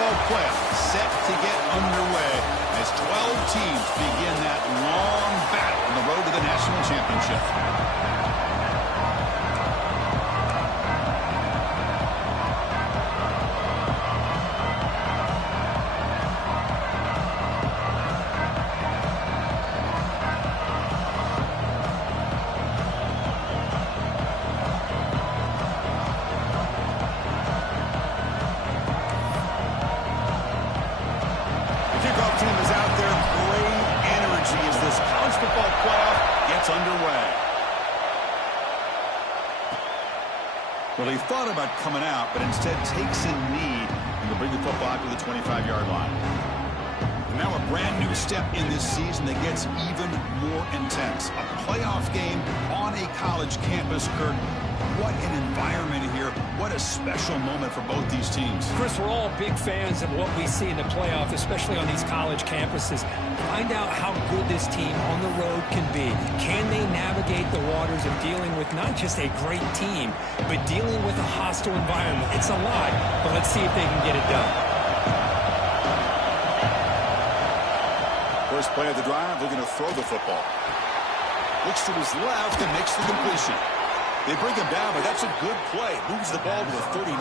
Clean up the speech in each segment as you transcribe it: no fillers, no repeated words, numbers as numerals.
football playoff set to get underway as 12 teams begin that long battle on the road to the national championship. Well, he thought about coming out, but instead takes a knee and will bring the football out to the 25-yard line. And now a brand new step in this season that gets even more intense. A playoff game on a college campus, Kirk. What an environment here. What a special moment for both these teams. Chris, we're all big fans of what we see in the playoff, especially on these college campuses. Find out how good this team on the road can be. Can they navigate the waters of dealing with not just a great team, but dealing with a hostile environment? It's a lot, but let's see if they can get it done. First play of the drive, looking to throw the football. Looks to his left and makes the completion. They bring him down, but that's a good play. Moves the ball to the 39.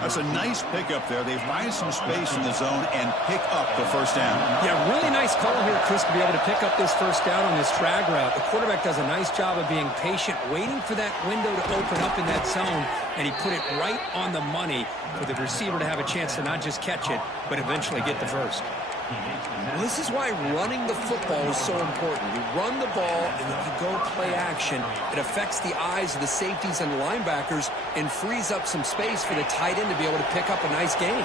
That's a nice pickup there. They find some space in the zone and pick up the first down. Yeah, really nice call here, Chris, to be able to pick up this first down on this drag route. The quarterback does a nice job of being patient, waiting for that window to open up in that zone, and he put it right on the money for the receiver to have a chance to not just catch it, but eventually get the first. Well, this is why running the football is so important. You run the ball, and if you go play action, it affects the eyes of the safeties and the linebackers and frees up some space for the tight end to be able to pick up a nice gain.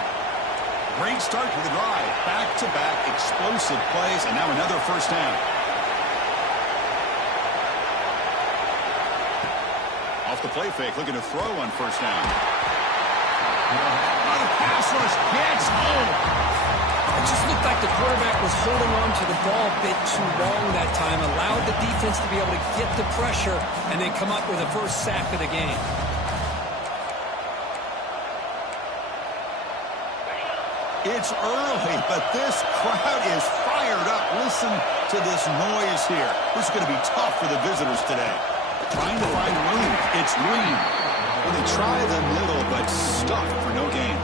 Great start to the drive. Back-to-back explosive plays, and now another first down. Off the play fake, looking to throw on first down. Oh, the pass rush gets home. It just looked like the quarterback was holding on to the ball a bit too long that time, allowed the defense to be able to get the pressure and then come up with a first sack of the game. It's early, but this crowd is fired up. Listen to this noise here. This is going to be tough for the visitors today. Trying to find room. It's Green. Well, they try the middle, but stuffed for no gain.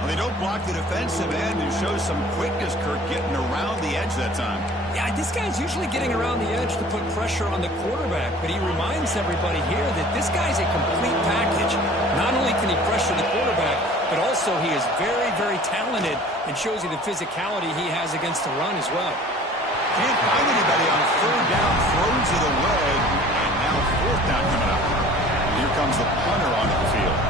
Well, they don't block the defensive end and show some quickness, Kirk, getting around the edge that time. Yeah, this guy's usually getting around the edge to put pressure on the quarterback, but he reminds everybody here that this guy's a complete package. Not only can he pressure the quarterback, but also he is very, very talented and shows you the physicality he has against the run as well. Can't find anybody on third down, throws it away, and now fourth down coming up. Here comes the punter onto the field.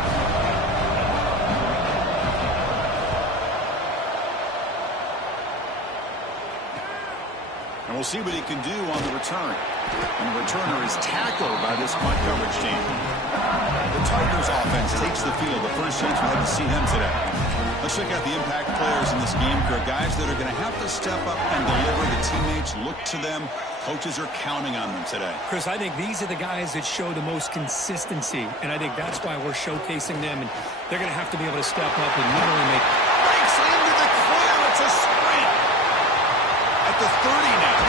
And we'll see what he can do on the return. And the returner is tackled by this punt coverage team. The Tigers offense takes the field. The first chance we had to see them today. Let's check out the impact players in this game, guys that are going to have to step up and deliver. The teammates look to them. Coaches are counting on them today. Chris, I think these are the guys that show the most consistency, and I think that's why we're showcasing them. And they're going to have to be able to step up and not only make... Breaks into the clear. It's a sprint. At the 30 now.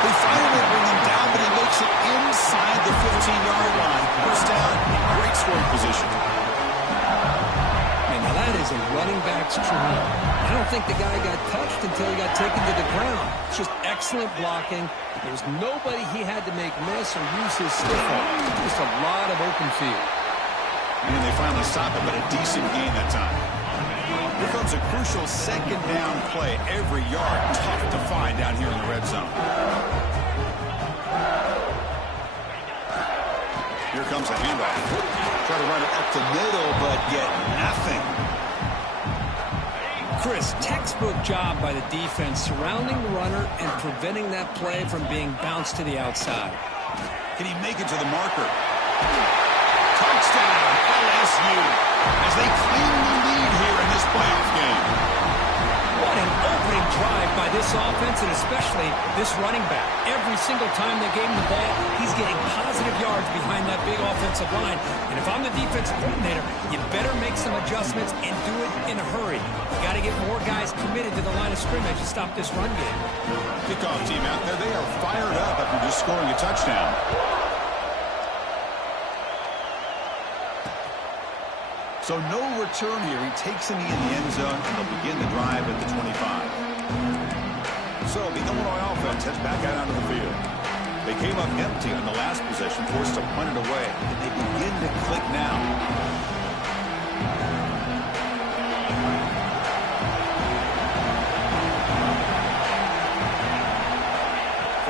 They finally bring him down, but he makes it inside the 15-yard line. First down, great scoring position. Man, now that is a running back's dream. I don't think the guy got touched until he got taken to the ground. It's just excellent blocking. There's nobody he had to make miss or use his stiff arm. Just a lot of open field. And they finally stop it, but a decent gain that time. Here comes a crucial second down play. Every yard tough to find down here in the red zone. Here comes a handoff. Try to run it up the middle, but get nothing. Chris, textbook job by the defense surrounding the runner and preventing that play from being bounced to the outside. Can he make it to the marker? Touchdown, LSU, as they claim the lead here in this playoff game. What an opening drive by by this offense and especially this running back. Every single time they gave him the ball, he's getting positive yards behind that big offensive line. And if I'm the defensive coordinator, you better make some adjustments and do it in a hurry. You got to get more guys committed to the line of scrimmage to stop this run game. Kickoff team out there. They are fired up after just scoring a touchdown. So no return here. He takes a knee in the end zone, and they'll begin the drive at the 25. So the Illinois offense heads back out onto the field. They came up empty on the last possession, forced to punt it away. And they begin to click now.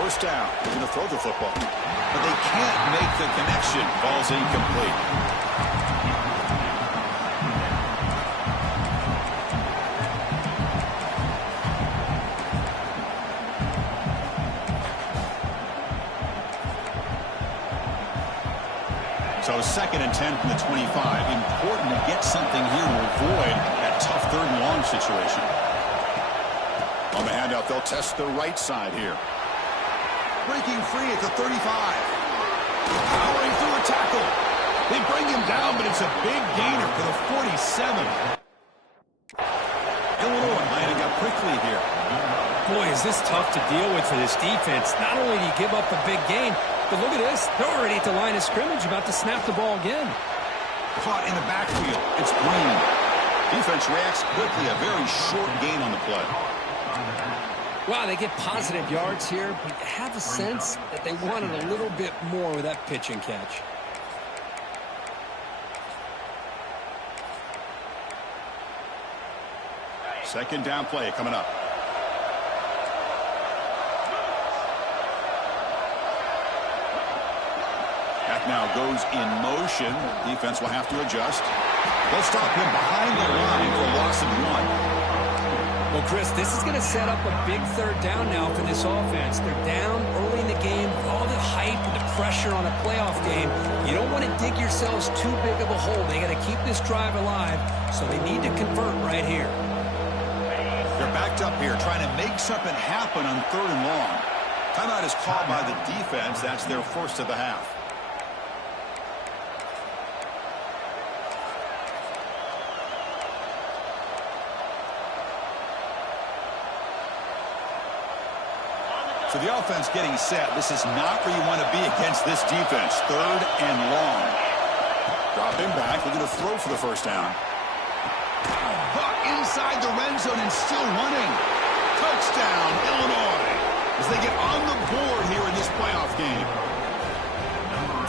First down. They're going to throw the football. But they can't make the connection. Ball's incomplete. So 2nd and 10 from the 25. Important to get something here to avoid that tough 3rd and long situation. On the handout, they'll test the right side here. Breaking free at the 35. Powering through a tackle. They bring him down, but it's a big gainer for the 47. Illinois lining up quickly here. Boy, is this tough to deal with for this defense. Not only do you give up a big gain, but look at this. They're already at the line of scrimmage, about to snap the ball again. Caught in the backfield. It's Green. Defense reacts quickly. A very short gain on the play. Wow, they get positive yards here, but you have a sense that they wanted a little bit more with that pitch and catch. Second down play coming up. Back now goes in motion. Defense will have to adjust. They'll stop him behind the line for a loss of 1. Well, Chris, this is going to set up a big 3rd down now for this offense. They're down early in the game with all the hype and the pressure on a playoff game. You don't want to dig yourselves too big of a hole. They got to keep this drive alive, so they need to convert right here. They're backed up here trying to make something happen on 3rd and long. Timeout is called by the defense. That's their first of the half. So the offense getting set. This is not where you want to be against this defense. 3rd and long. Drop him back. They're going to throw for the first down. Buck inside the red zone and still running. Touchdown, Illinois. As they get on the board here in this playoff game.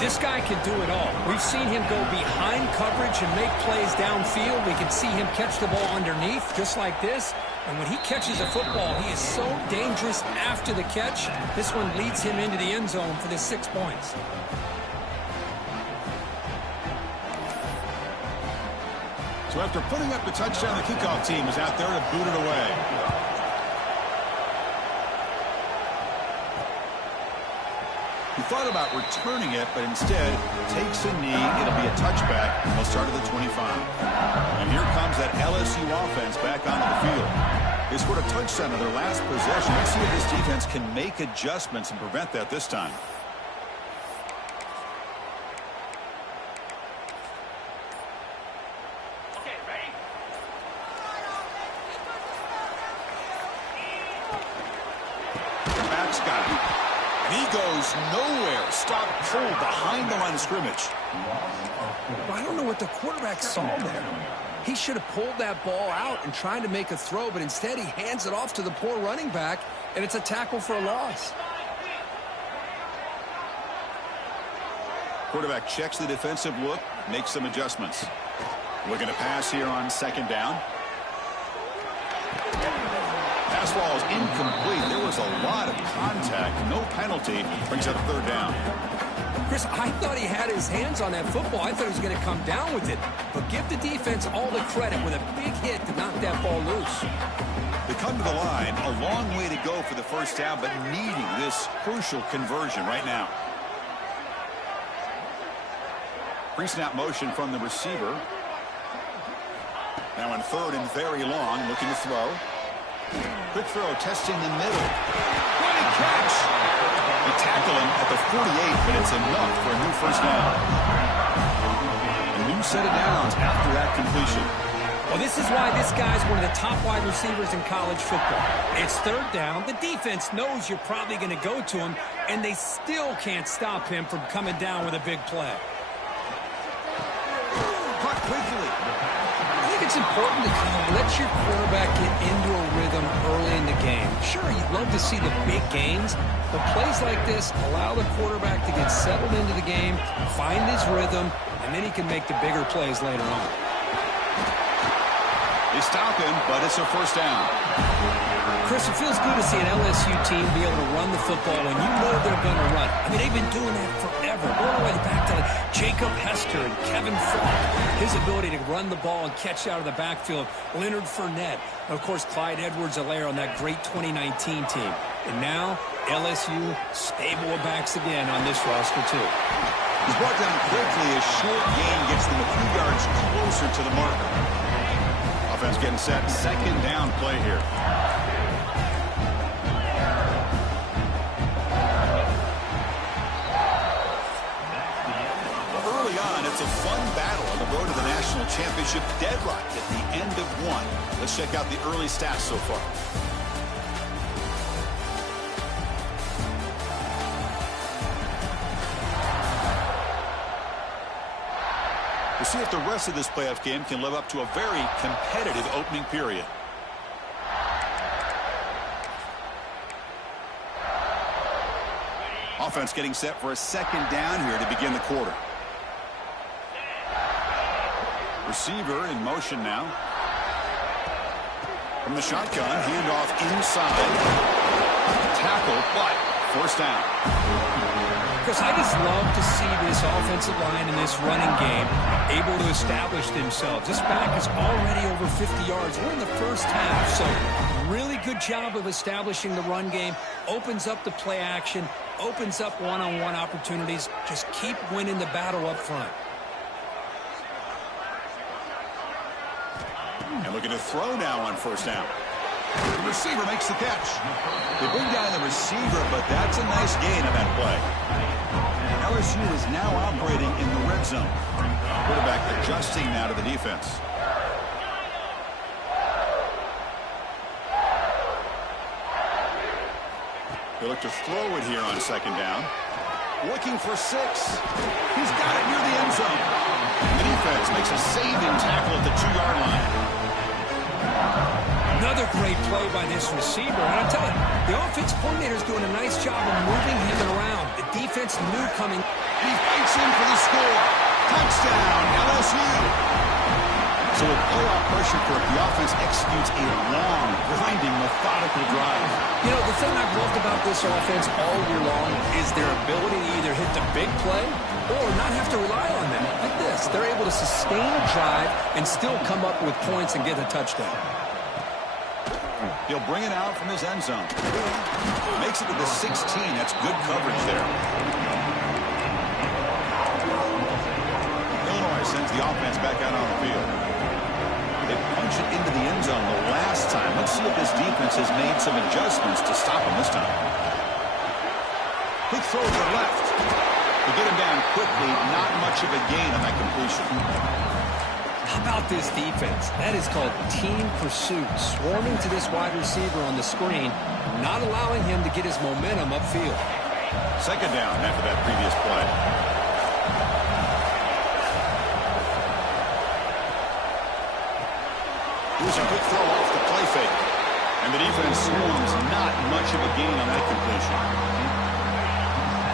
This guy can do it all. We've seen him go behind coverage and make plays downfield. We can see him catch the ball underneath just like this. And when he catches a football, he is so dangerous after the catch. This one leads him into the end zone for the 6 points. So after putting up the touchdown, the kickoff team is out there to boot it away. He thought about returning it, but instead takes a knee. It'll be a touchback. They'll start at the 25. And here comes that LSU offense back onto the field. They scored a touchdown in their last possession. Let's see if this defense can make adjustments and prevent that this time. Okay, ready? The back's got it. And he goes nowhere. Stop cold behind the line of scrimmage. Well, I don't know what the quarterback saw there. He should have pulled that ball out and tried to make a throw, but instead he hands it off to the poor running back, and it's a tackle for a loss. Quarterback checks the defensive look, makes some adjustments. Looking to pass here on 2nd down. Pass ball is incomplete. There was a lot of contact. No penalty. Brings up 3rd down. Chris, I thought he had his hands on that football. I thought he was going to come down with it. But give the defense all the credit with a big hit to knock that ball loose. They come to the line. A long way to go for the first down, but needing this crucial conversion right now. Pre-snap motion from the receiver. Now in 3rd and very long, looking to throw. Quick throw, testing the middle. Great catch. They tackle him at the 48, but it's enough for a new first down. A new set of downs after that completion. Well, this is why this guy's one of the top wide receivers in college football. It's third down. The defense knows you're probably going to go to him, and they still can't stop him from coming down with a big play. Caught quickly. I think it's important to kind of let your quarterback get into a rhythm early in the game. Sure, you'd love to see the big gains, but plays like this allow the quarterback to get settled into the game, find his rhythm, and then he can make the bigger plays later on. They stop him, but it's a first down. Chris, it feels good to see an LSU team be able to run the football when you know they're going to run. I mean, they've been doing that forever, going all the way back to Jacob Hester and Kevin Falk. His ability to run the ball and catch out of the backfield, Leonard Fournette, and of course, Clyde Edwards-Helaire on that great 2019 team. And now, LSU stable of backs again on this roster, too. He's brought down quickly. A short gain gets them a few yards closer to the marker. Offense getting set. Second down play here. Early on, it's a fun battle on the road to the national championship. Deadlock at the end of one. Let's check out the early stats so far. We'll see if the rest of this playoff game can live up to a very competitive opening period. Offense getting set for a second down here to begin the quarter. Receiver in motion now. From the shotgun, handoff inside. Tackle, but first down. Chris, I just love to see this offensive line in this running game able to establish themselves. This back is already over 50 yards. We're in the first half, so really good job of establishing the run game. Opens up the play action, opens up one-on-one opportunities. Just keep winning the battle up front. And looking to throw now on first down. The receiver makes the catch. They bring down the receiver, but that's a nice gain on that play. LSU is now operating in the red zone. Quarterback adjusting now to the defense. They look to throw it here on second down. Looking for 6. He's got it near the end zone. The defense makes a saving tackle at the 2-yard line. Another great play by this receiver. And I'll tell you, the offense coordinator is doing a nice job of moving him around. The defense knew coming. He fights in for the score. Touchdown, LSU. So with playoff pressure for it, the offense executes a long, grinding, methodical drive. You know, the thing I've loved about this offense all year long is their ability to either hit the big play or not have to rely on them. Like this, they're able to sustain a drive and still come up with points and get a touchdown. He'll bring it out from his end zone. Makes it to the 16. That's good coverage there. Illinois sends the offense back out on the field. They punch it into the end zone the last time. Let's see if this defense has made some adjustments to stop him this time. Quick throw to the left. To get him down quickly, not much of a gain on that completion. How about this defense? That is called team pursuit. Swarming to this wide receiver on the screen, not allowing him to get his momentum upfield. Second down after that previous play. Here's a quick throw off the play fake. And the defense swarms, not much of a gain on that completion.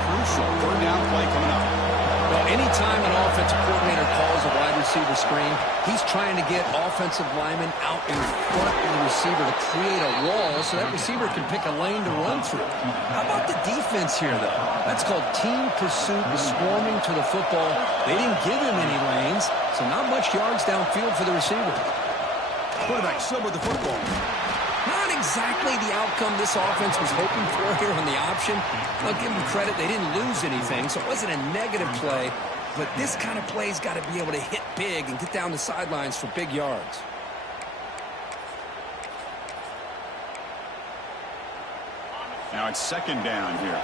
Crucial third down play coming up. Well, anytime an offensive coordinator calls a wide receiver screen, he's trying to get offensive linemen out in front of the receiver to create a wall so that receiver can pick a lane to run through. How about the defense here, though? That's called team pursuit, the swarming to the football. They didn't give him any lanes, so not much yards downfield for the receiver. Quarterback still with the football. Not exactly the outcome this offense was hoping for here on the option. I'll give them credit. They didn't lose anything, so it wasn't a negative play. But this kind of play's got to be able to hit big and get down the sidelines for big yards. Now it's second down here.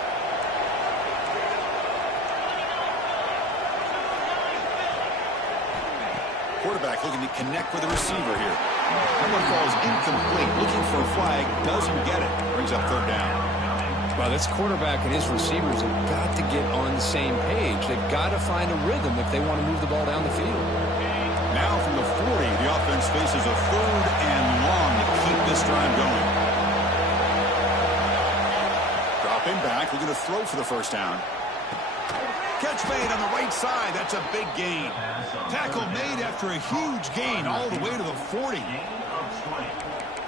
Quarterback looking to connect with the receiver here. That one falls incomplete. Looking for a flag. Doesn't get it. Brings up third down. Well, this quarterback and his receivers have got to get on the same page. They've got to find a rhythm if they want to move the ball down the field. Now from the 40, the offense faces a third and long to keep this drive going. Dropping back, we're going to throw for the first down. Catch made on the right side. That's a big gain. Tackle made after a huge gain all the way to the 40.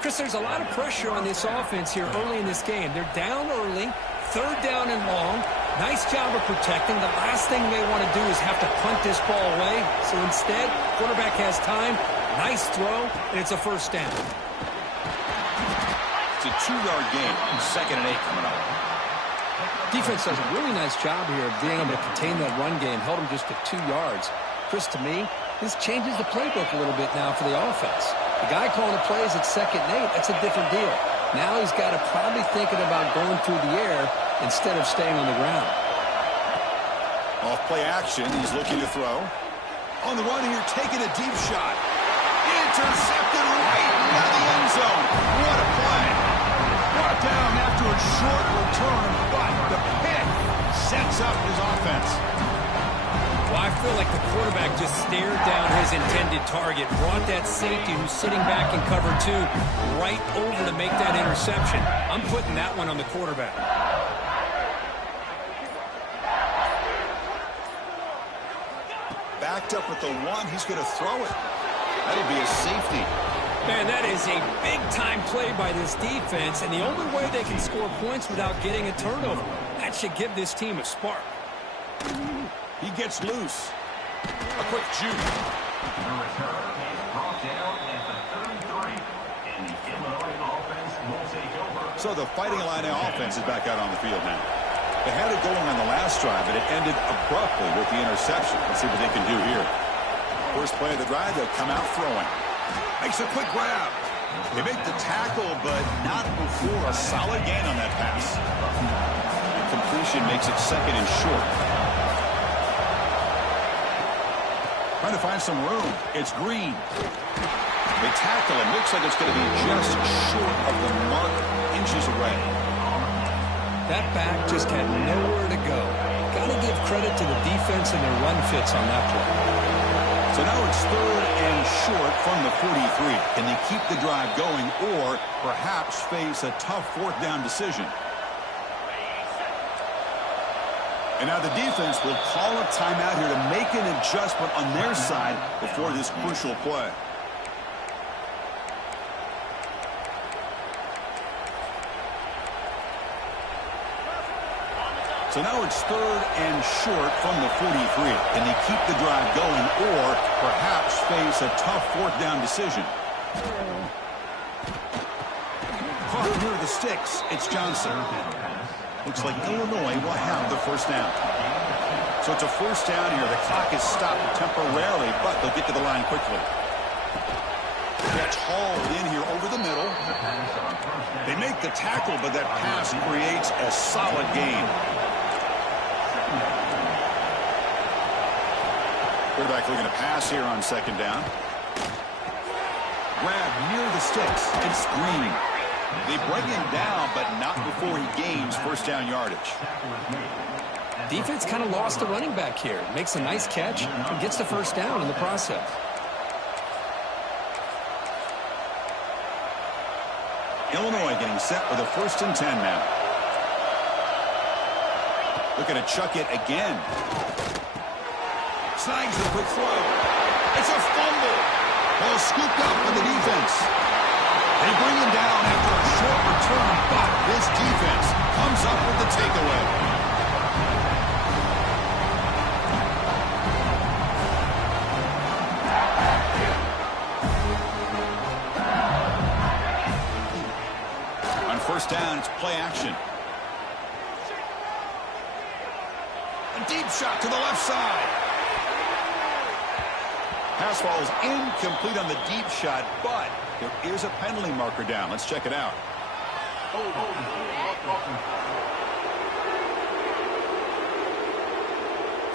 Chris, there's a lot of pressure on this offense here early in this game. They're down early, third down and long. Nice job of protecting. The last thing they want to do is have to punt this ball away. So instead, quarterback has time. Nice throw, and it's a first down. It's a 2-yard gain. Second and 8 coming up. Defense does a really nice job here of being able to contain that run game. Held them just to 2 yards. Chris, to me, this changes the playbook a little bit now for the offense. The guy calling the plays at second and 8, that's a different deal. Now he's got to probably thinking about going through the air instead of staying on the ground. Off play action, he's looking to throw. On the run here, taking a deep shot. Intercepted right into the end zone. What a play. Brought down after a short return, but the pick sets up his offense. Well, I feel like the quarterback just stared down his intended target, brought that safety who's sitting back in cover 2 right over to make that interception. I'm putting that one on the quarterback. Backed up at the 1, he's going to throw it. That'll be a safety. Man, that is a big-time play by this defense, and the only way they can score points without getting a turnover. That should give this team a spark. He gets loose. A quick juke. So the Fighting Illini offense is back out on the field now. They had it going on the last drive, but it ended abruptly with the interception. Let's see what they can do here. First play of the drive, they'll come out throwing. Makes a quick grab. They make the tackle, but not before a solid gain on that pass. The completion makes it second and short. Trying to find some room. It's Green. They tackle him. Looks like it's going to be just short of the mark, inches away. That back just had nowhere to go. Got to give credit to the defense and their run fits on that play. So now it's third and short from the 43. Can they keep the drive going or perhaps face a tough fourth down decision? And now the defense will call a timeout here to make an adjustment on their side before this crucial play. So now it's third and short from the 43. Can they keep the drive going or perhaps face a tough fourth down decision? Caught near the sticks. It's Johnson. Looks like Illinois will have the first down. So it's a first down here. The clock is stopped temporarily, but they'll get to the line quickly. Catch hauled in here over the middle. They make the tackle, but that pass creates a solid gain. Quarterback looking to pass here on second down. Grab near the sticks. It's Green. They bring him down, but not before he gains first down yardage. Defense kind of lost the running back here. Makes a nice catch and gets the first down in the process. Illinois getting set with a 1st and 10 now. Looking to chuck it again. Snags the quick throw. It's a fumble. Ball scooped up by the defense. They bring him down after a short return, but this defense comes up with the takeaway. On first down, it's play action. A deep shot to the left side. Pass falls incomplete on the deep shot, but there is a penalty marker down. Let's check it out.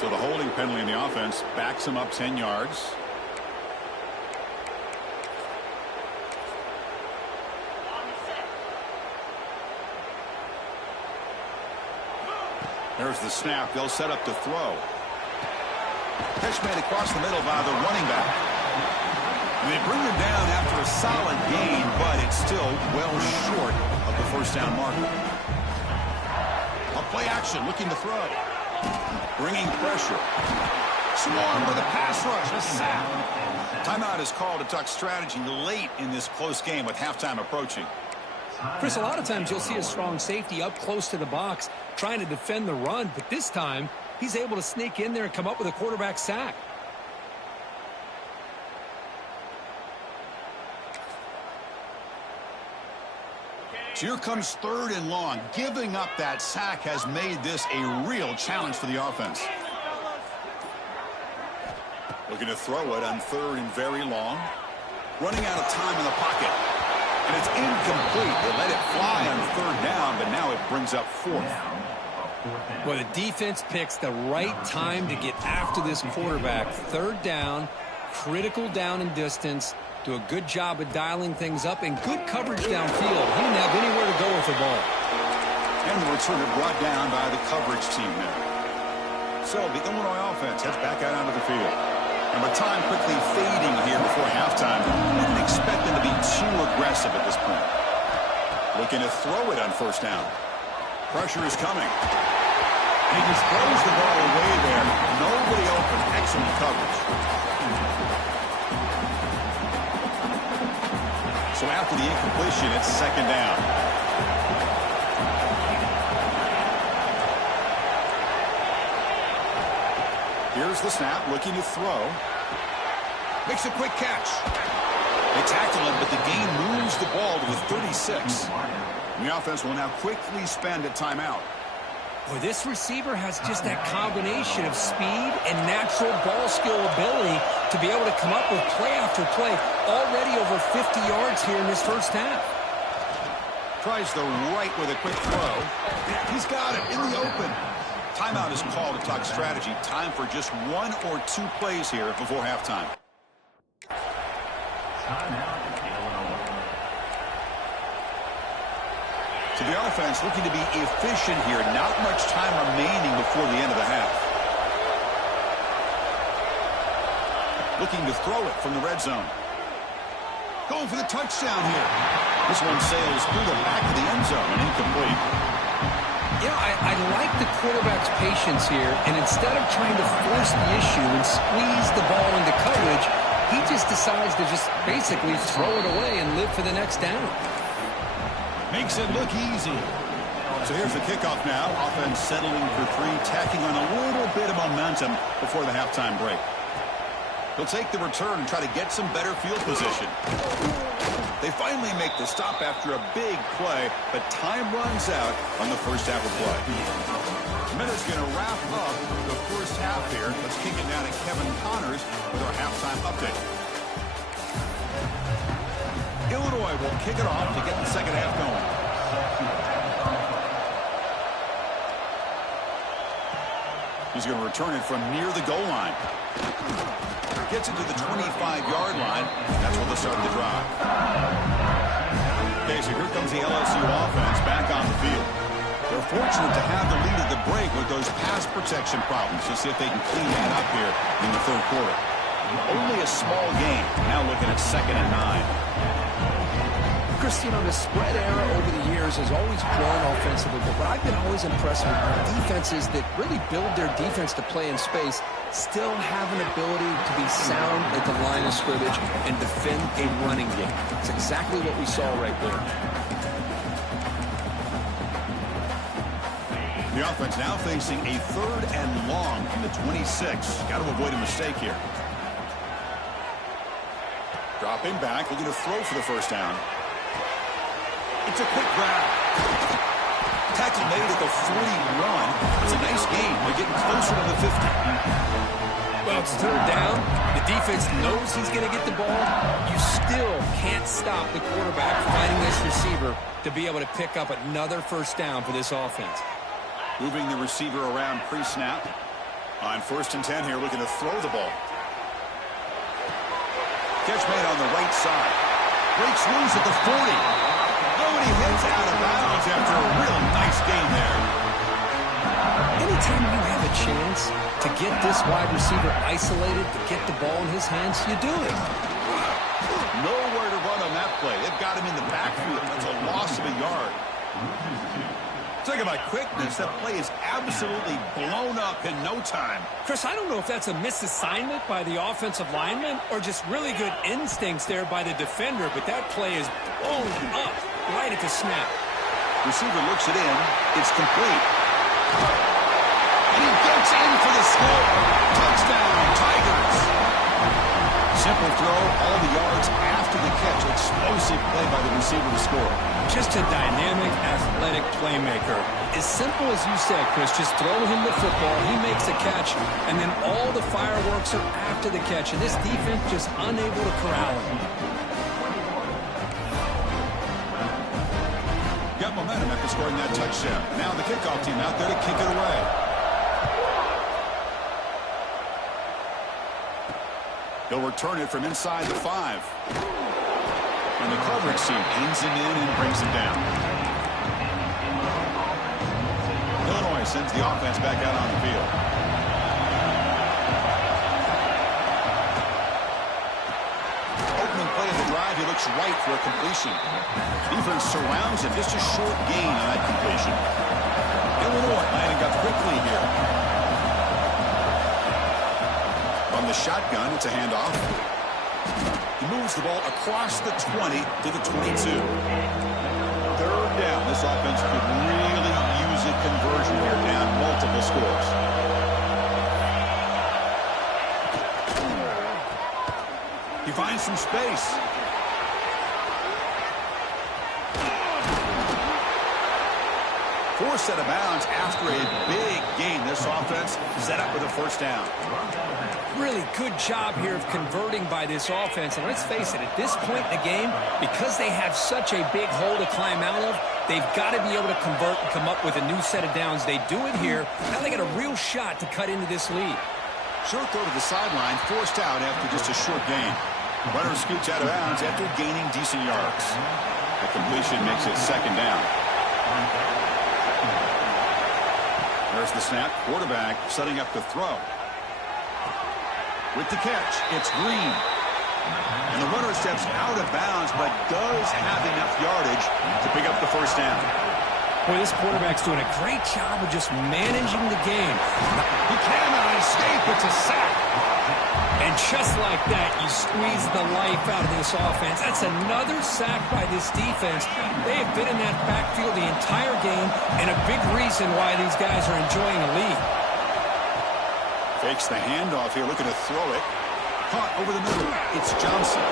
So the holding penalty in the offense backs him up 10 yards. There's the snap. They'll set up to throw. Catch made across the middle by the running back. They bring him down after a solid gain, but it's still well short of the first down marker. A play action, looking to throw. Bringing pressure. Swarm with a pass rush. A sack. Timeout is called to tuck strategy late in this close game with halftime approaching. Chris, a lot of times you'll see a strong safety up close to the box trying to defend the run, but this time he's able to sneak in there and come up with a quarterback sack. So here comes 3rd and long. Giving up that sack has made this a real challenge for the offense. Looking to throw it on 3rd and very long. Running out of time in the pocket. And it's incomplete. They let it fly on 3rd down, but now it brings up 4th. Well, the defense picks the right time to get after this quarterback. 3rd down, critical down and distance. Do a good job of dialing things up and good coverage downfield. He didn't have anywhere to go with the ball. And the returner brought down by the coverage team there. So the Illinois offense heads back out onto the field. And with time quickly fading here before halftime, we didn't expect them to be too aggressive at this point. Looking to throw it on 1st down. Pressure is coming. And he just throws the ball away there. Nobody open. Excellent coverage. So after the incompletion, it's 2nd down. Here's the snap, looking to throw. Makes a quick catch. They tackle him, but the gain moves the ball to the 36. And the offense will now quickly spend a timeout. Boy, this receiver has just that combination of speed and natural ball skill ability to be able to come up with play after play. Already over 50 yards here in this first half. Tries the right with a quick throw. He's got it in the open. Timeout is called to talk strategy. Time for just 1 or 2 plays here before halftime. So the offense looking to be efficient here. Not much time remaining before the end of the half. Looking to throw it from the red zone. Going for the touchdown here. This one sails through the back of the end zone and incomplete. You know, I like the quarterback's patience here, and instead of trying to force the issue and squeeze the ball into coverage, he just decides to just basically throw it away and live for the next down. Makes it look easy. So here's the kickoff now. Offense settling for 3, tacking on a little bit of momentum before the halftime break. He'll take the return and try to get some better field position. They finally make the stop after a big play, but time runs out on the first half of play. Minute's going to wrap up the first half here. Let's kick it down to Kevin Connors with our halftime update. Illinois will kick it off to get the second half going. He's going to return it from near the goal line. Gets it to the 25-yard line. That's where they'll start the drive. Okay, so here comes the LSU offense back on the field. They're fortunate to have the lead at the break with those pass protection problems. Let's see if they can clean that up here in the 3rd quarter. Only a small game. Now looking at 2nd and 9. Christine, on the spread era over the years has always grown offensively, but what I've been always impressed with defenses that really build their defense to play in space still have an ability to be sound at the line of scrimmage and defend a running game. It's exactly what we saw right there. The offense now facing a 3rd and long from the 26. Got to avoid a mistake here. Dropping back, looking to throw for the first down. It's a quick grab. Tackle made at the 41. It's a nice game. We're getting closer to the 50. Well, it's 3rd down. The defense knows he's going to get the ball, you still can't stop the quarterback finding this receiver to be able to pick up another first down for this offense. Moving the receiver around pre-snap. On 1st and 10 here, looking to throw the ball. Catch made on the right side. Breaks loose at the 40. Oh, and he hits out of bounds after a real nice gain there. Anytime you have a chance to get this wide receiver isolated, to get the ball in his hands, you do it. Nowhere to run on that play. They've got him in the backfield. That's a loss of a yard. Talking about quickness, that play is absolutely blown up in no time. Chris, I don't know if that's a misassignment by the offensive lineman or just really good instincts there by the defender, but that play is blown up right at the snap. Receiver looks it in. It's complete. And he gets in for the score. Touchdown, Tigers. Simple throw, all the yards after the catch. Explosive play by the receiver to score. Just a dynamic, athletic playmaker. As simple as you said, Chris, just throw him the football, he makes a catch, and then all the fireworks are after the catch, and this defense just unable to corral him. Got momentum after scoring that touchdown. Now the kickoff team out there to kick it away. He'll return it from inside the 5. And the coverage team pins him in and brings him down. Illinois sends the offense back out on the field. Opening play of the drive, he looks right for a completion. Defense surrounds him, just a short gain on that completion. Illinois lining up quickly here. From the shotgun, it's a handoff. He moves the ball across the 20 to the 22. 3rd down. This offense could really use a conversion here, down multiple scores. He finds some space. Forced out of bounds after a big gain. This offense set up with a first down. Really good job here of converting by this offense. And let's face it, at this point in the game, because they have such a big hole to climb out of, they've got to be able to convert and come up with a new set of downs. They do it here. Now they got a real shot to cut into this lead. Short throw to the sideline, forced out after just a short gain. Runner scoots out of bounds after gaining decent yards. The completion makes it 2nd down. There's the snap. Quarterback setting up the throw. With the catch, it's Green. And the runner steps out of bounds, but does have enough yardage to pick up the first down. Boy, this quarterback's doing a great job of just managing the game. He cannot escape. It's a sack. And just like that, you squeeze the life out of this offense. That's another sack by this defense. They have been in that backfield the entire game, and a big reason why these guys are enjoying a lead. Fakes the handoff here, looking to throw it. Caught over the middle. It's Johnson.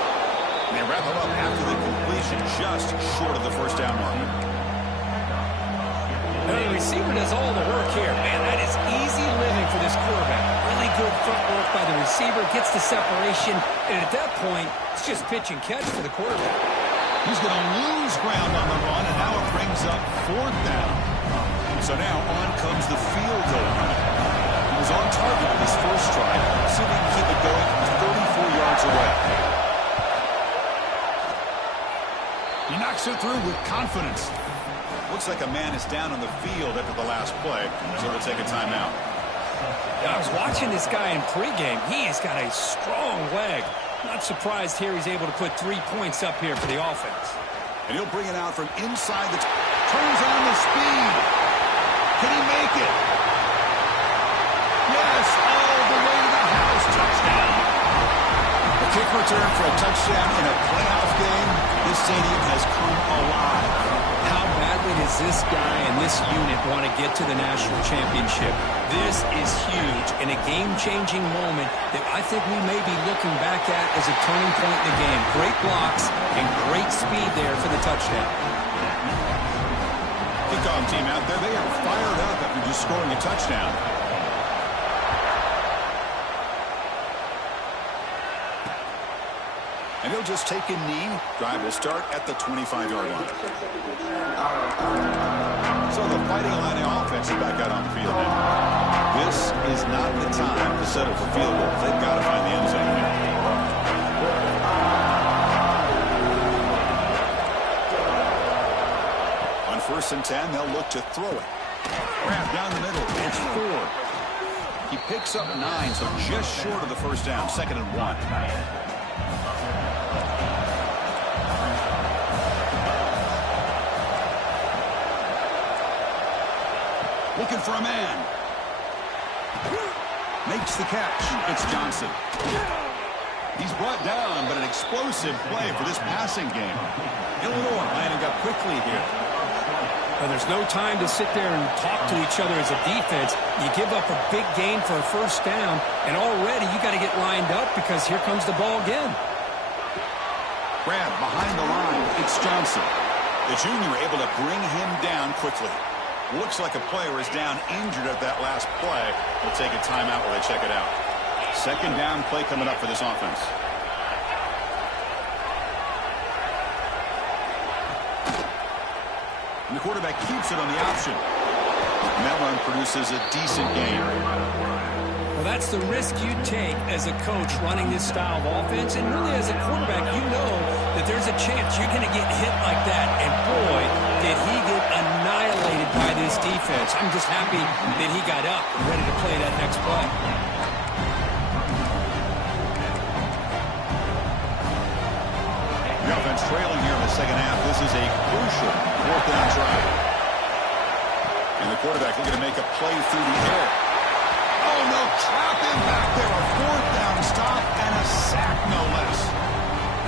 And they wrap him up after the completion, just short of the first down mark. The receiver does all the work here. Man, that is easy living for this quarterback. Really good footwork by the receiver, gets the separation, and at that point, it's just pitch and catch for the quarterback. He's going to lose ground on the run, and now it brings up 4th down. So now on comes the field goal unit. He was on target with his first try. See if he can keep it going 34 yards away. He knocks it through with confidence. Looks like a man is down on the field after the last play, so they'll take a timeout. I was watching this guy in pregame. He has got a strong leg. Not surprised here he's able to put 3 points up here for the offense. And he'll bring it out from inside the... Turns on the speed. Can he make it? Yes, all the way to the house. Touchdown. A kick return for a touchdown in a playoff game. This stadium has come alive. How badly does this guy and this unit want to get to the national championship? This is huge and a game-changing moment that I think we may be looking back at as a turning point in the game. Great blocks and great speed there for the touchdown. Kickoff team out there, they are fired up after just scoring a touchdown. And he'll just take a knee. Drive will start at the 25-yard line. So the Fighting Illini offense is back out on the field now. This is not the time to settle for field goals. They've got to find the end zone here. On 1st and 10, they'll look to throw it. Grab down the middle. It's Ford. He picks up 9, so just short of the first down. 2nd and 1. Looking for a man. Makes the catch. It's Johnson. He's brought down, but an explosive play for this passing game. Illinois lining up quickly here. Well, there's no time to sit there and talk to each other as a defense. You give up a big gain for a first down, and already you got to get lined up because here comes the ball again. Grab behind the line. It's Johnson. The junior able to bring him down quickly. Looks like a player is down injured at that last play. We'll take a timeout while they check it out. 2nd down play coming up for this offense. And the quarterback keeps it on the option. And that run produces a decent gain. Well, that's the risk you take as a coach running this style of offense. And really as a quarterback, you know that there's a chance you're going to get hit like that. And boy, did he get annihilated by this defense. I'm just happy that he got up and ready to play that next play. The offense trailing here in the second half. This is a crucial 4th down drive. And the quarterback looking to make a play through the air. Oh, no, trap him back there. A 4th down stop and a sack, no less.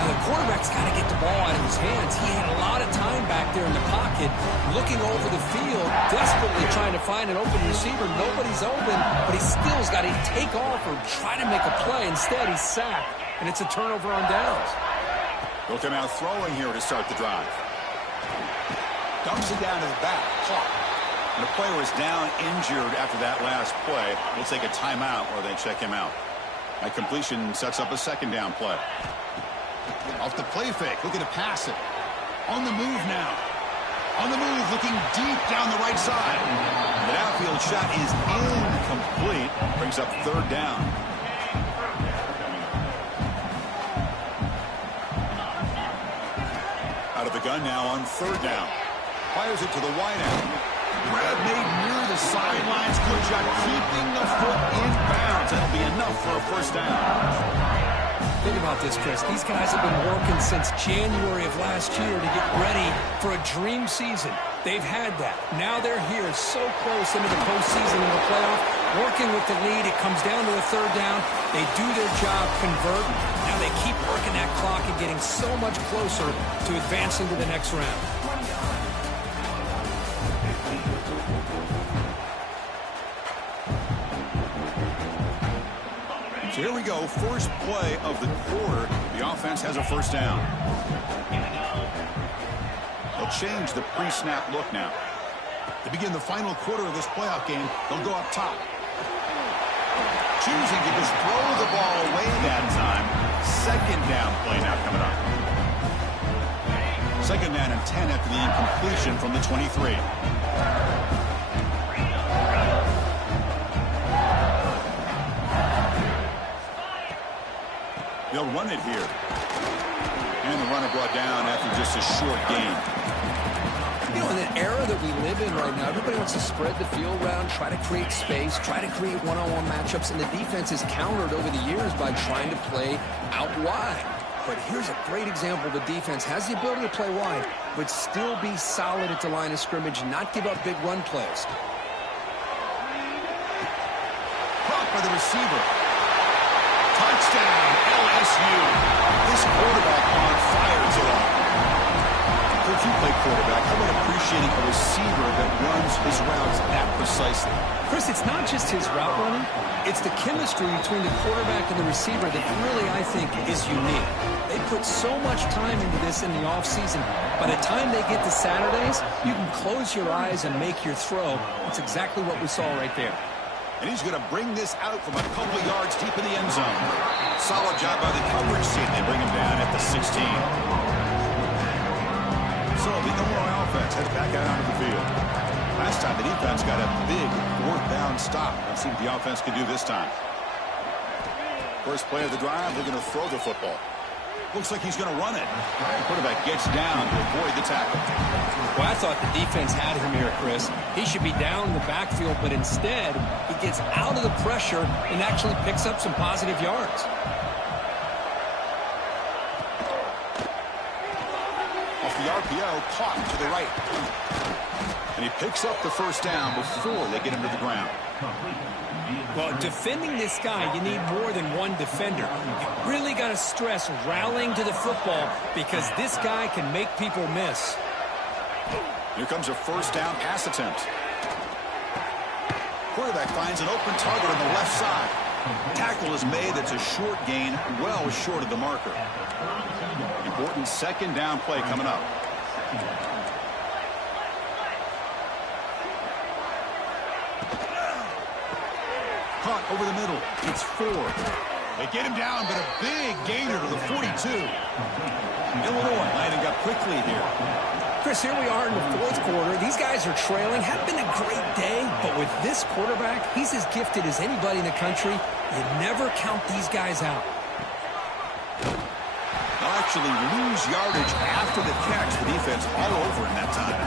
Now, the quarterback's got to get the ball out of his hands. He had a lot of time back there in the pocket, looking over the field, desperately trying to find an open receiver. Nobody's open, but he still's got to take off or try to make a play. Instead, he's sacked, and it's a turnover on downs. They'll come out throwing here to start the drive. Dumps it down to the back. Clock. And the player is down injured after that last play. We'll take a timeout while they check him out. That completion sets up a 2nd down play. Off the play fake, looking to pass it. On the move now. On the move, looking deep down the right side. The downfield shot is incomplete. Brings up 3rd down. Out of the gun now on 3rd down. Fires it to the wide end. Grab made near the sidelines. Good job keeping the foot in bounds. That'll be enough for a 1st down. Think about this, Chris. These guys have been working since January of last year to get ready for a dream season. They've had that. Now they're here so close into the postseason and the playoff, working with the lead. It comes down to a 3rd down. They do their job, convert. Now they keep working that clock and getting so much closer to advancing to the next round. So here we go, first play of the quarter. The offense has a 1st down. They'll change the pre-snap look now. To begin the final quarter of this playoff game, they'll go up top. Choosing to just throw the ball away that time. 2nd down play now coming up. 2nd down and 10 after the incompletion from the 23. They'll run it here. And the runner brought down after just a short gain. You know, in the era that we live in right now, everybody wants to spread the field around, try to create space, try to create one-on-one matchups, and the defense is countered over the years by trying to play out wide. But here's a great example. The defense has the ability to play wide, but still be solid at the line of scrimmage and not give up big run plays. Caught by the receiver. Touchdown, LSU. This quarterback on fire today. Coach, you play quarterback. How about appreciating a receiver that runs his routes that precisely? Chris, it's not just his route running. It's the chemistry between the quarterback and the receiver that really, I think, is unique. They put so much time into this in the offseason. By the time they get to Saturdays, you can close your eyes and make your throw. That's exactly what we saw right there. And he's going to bring this out from a couple of yards deep in the end zone. Solid job by the coverage team. They bring him down at the 16. So the Illinois offense heads back out onto the field. Last time the defense got a big fourth down stop. Let's see what the offense can do this time. First play of the drive, they're going to throw the football. Looks like he's going to run it. The quarterback gets down to avoid the tackle. Well, I thought the defense had him here, Chris. He should be down in the backfield, but instead he gets out of the pressure and actually picks up some positive yards. Off the RPO, caught to the right. And he picks up the first down before they get him to the ground. Well, defending this guy, you need more than one defender. You really got to stress rallying to the football because this guy can make people miss. Here comes a first down pass attempt. Quarterback finds an open target on the left side. Tackle is made. That's a short gain, well short of the marker. Important second down play coming up. Caught over the middle. It's 4. They get him down, but a big gainer to the 42. Illinois lining up quickly here. Chris, here we are in the fourth quarter. These guys are trailing. Have been a great day, but with this quarterback, he's as gifted as anybody in the country. You never count these guys out. They'll actually lose yardage after the catch. The defense all over in that time.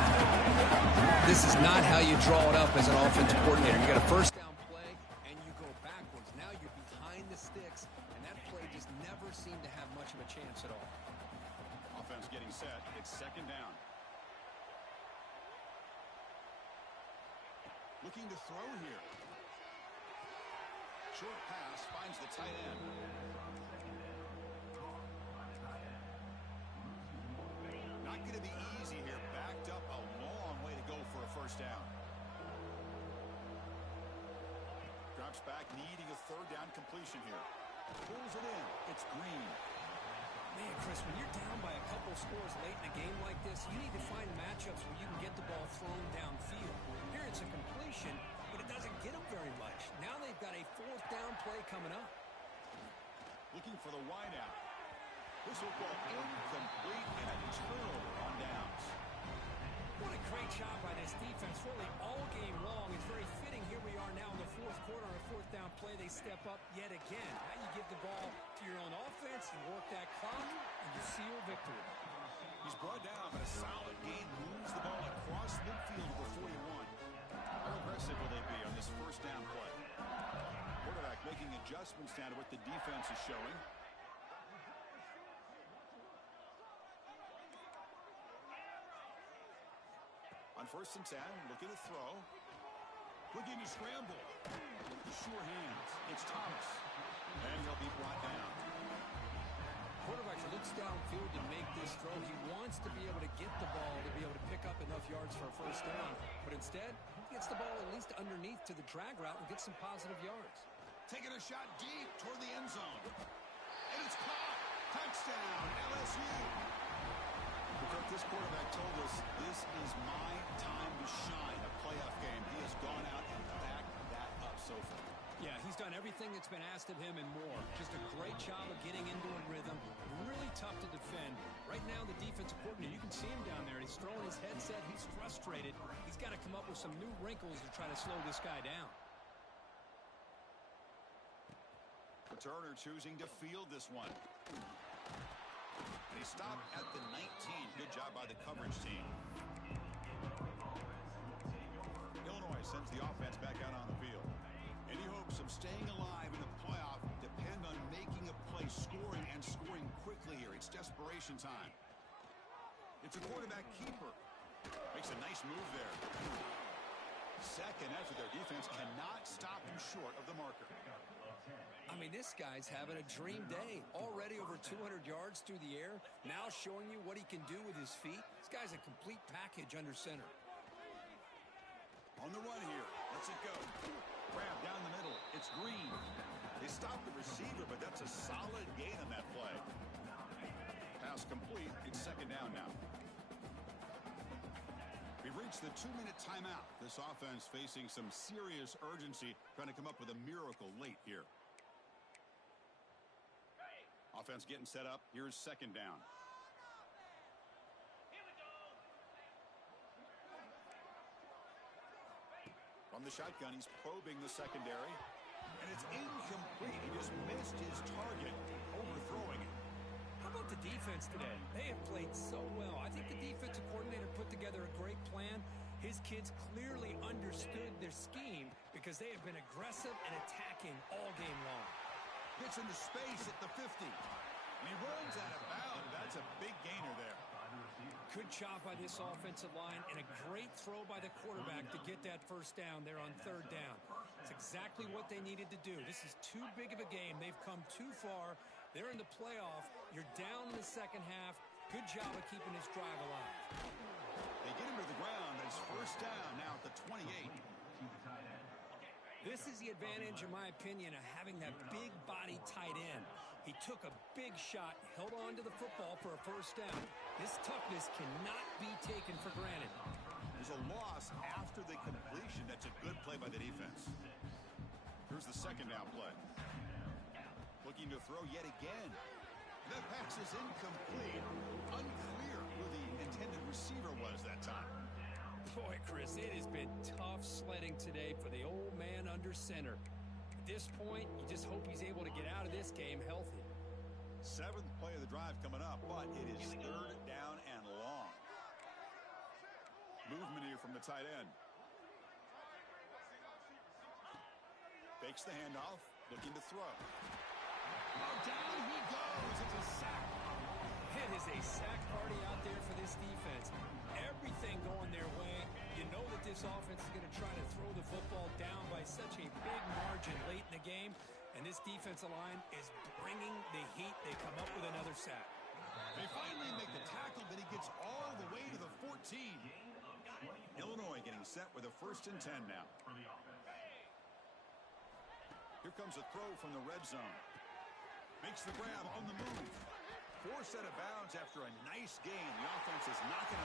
This is not how you draw it up as an offensive coordinator. You got a first down play, and you go backwards. Now you're behind the sticks, and that play just never seemed to have much of a chance at all. Offense getting set. It's second down. Looking to throw here. Short pass finds the tight end. Not going to be easy here. Backed up a long way to go for a first down. Drops back, needing a third down completion here. Pulls it in. It's Green. Man, Chris, when you're down by a couple scores late in a game like this, you need to find matchups where you can get the ball thrown downfield. Here it's a completion, but it doesn't get them very much. Now they've got a fourth down play coming up. Looking for the wideout. This will go incomplete and a turnover on downs. What a great job by this defense, really all game long. It's very fitting. Here we are now in the fourth quarter, a fourth down play. They step up yet again. Now you give the ball to your own offense, you work that clock, and you seal victory. He's brought down, but a solid gain moves the ball across midfield to the 41. How aggressive will they be on this first down play? Quarterback making adjustments now to what the defense is showing. On first and 10, looking to throw. Looking to scramble. Sure hands. It's Thomas. And he'll be brought down. Quarterback looks downfield to make this throw. He wants to be able to get the ball to be able to pick up enough yards for a first down. But instead, he gets the ball at least underneath to the drag route and gets some positive yards. Taking a shot deep toward the end zone. And it's caught. Touchdown, LSU. This quarterback told us this is my time to shine, a playoff game. He has gone out and backed that up so far. Yeah, he's done everything that's been asked of him and more. Just a great job of getting into a rhythm. Really tough to defend. Right now, the defensive coordinator, you can see him down there. He's throwing his headset. He's frustrated. He's got to come up with some new wrinkles to try to slow this guy down. Turner choosing to field this one. They stop at the 19. Good job by the coverage team. Illinois sends the offense back out on the field. Any hopes of staying alive in the playoff depend on making a play, scoring, and scoring quickly here. It's desperation time. It's a quarterback keeper. Makes a nice move there. Second after their defense cannot stop him short of the marker. I mean, this guy's having a dream day. Already over 200 yards through the air. Now showing you what he can do with his feet. This guy's a complete package under center. On the run here. Lets it go. Grab down the middle. It's Green. They stop the receiver, but that's a solid gain on that play. Pass complete. It's second down now. We've reached It's the 2-minute timeout. This offense facing some serious urgency, trying to come up with a miracle late here. Offense getting set up. Here's second down. From the shotgun, he's probing the secondary. And it's incomplete. He just missed his target, overthrowing it. How about the defense today? They have played so well. I think the defensive coordinator put together a great plan. His kids clearly understood their scheme because they have been aggressive and attacking all game long. Gets into space at the 50. And he runs out of bounds. That's a big gainer there. Good job by this offensive line and a great throw by the quarterback to get that first down there on third down. It's exactly what they needed to do. This is too big of a game. They've come too far. They're in the playoff. You're down in the second half. Good job of keeping this drive alive. They get him to the ground. It's first down now at the 28. This is the advantage, in my opinion, of having that big body tight end. He took a big shot, held on to the football for a first down. This toughness cannot be taken for granted. There's a loss after the completion. That's a good play by the defense. Here's the second down play. Looking to throw yet again. That pass is incomplete. Unclear who the intended receiver was that time. Boy, Chris, it has been tough sledding today for the old man under center. At this point, you just hope he's able to get out of this game healthy. 7th play of the drive coming up, but it is third down and long. Movement here from the tight end. Fakes the handoff, looking to throw. Oh, down he goes. It's a sack. It is a sack party out there for this defense. Everything going their way. You know that this offense is going to try to throw the football down by such a big margin late in the game. And this defensive line is bringing the heat. They come up with another sack. They finally make the tackle, but he gets all the way to the 14. Illinois getting set with a 1st and 10 now. Here comes a throw from the red zone. Makes the grab on the move. Forced out of bounds after a nice gain. The offense is not going to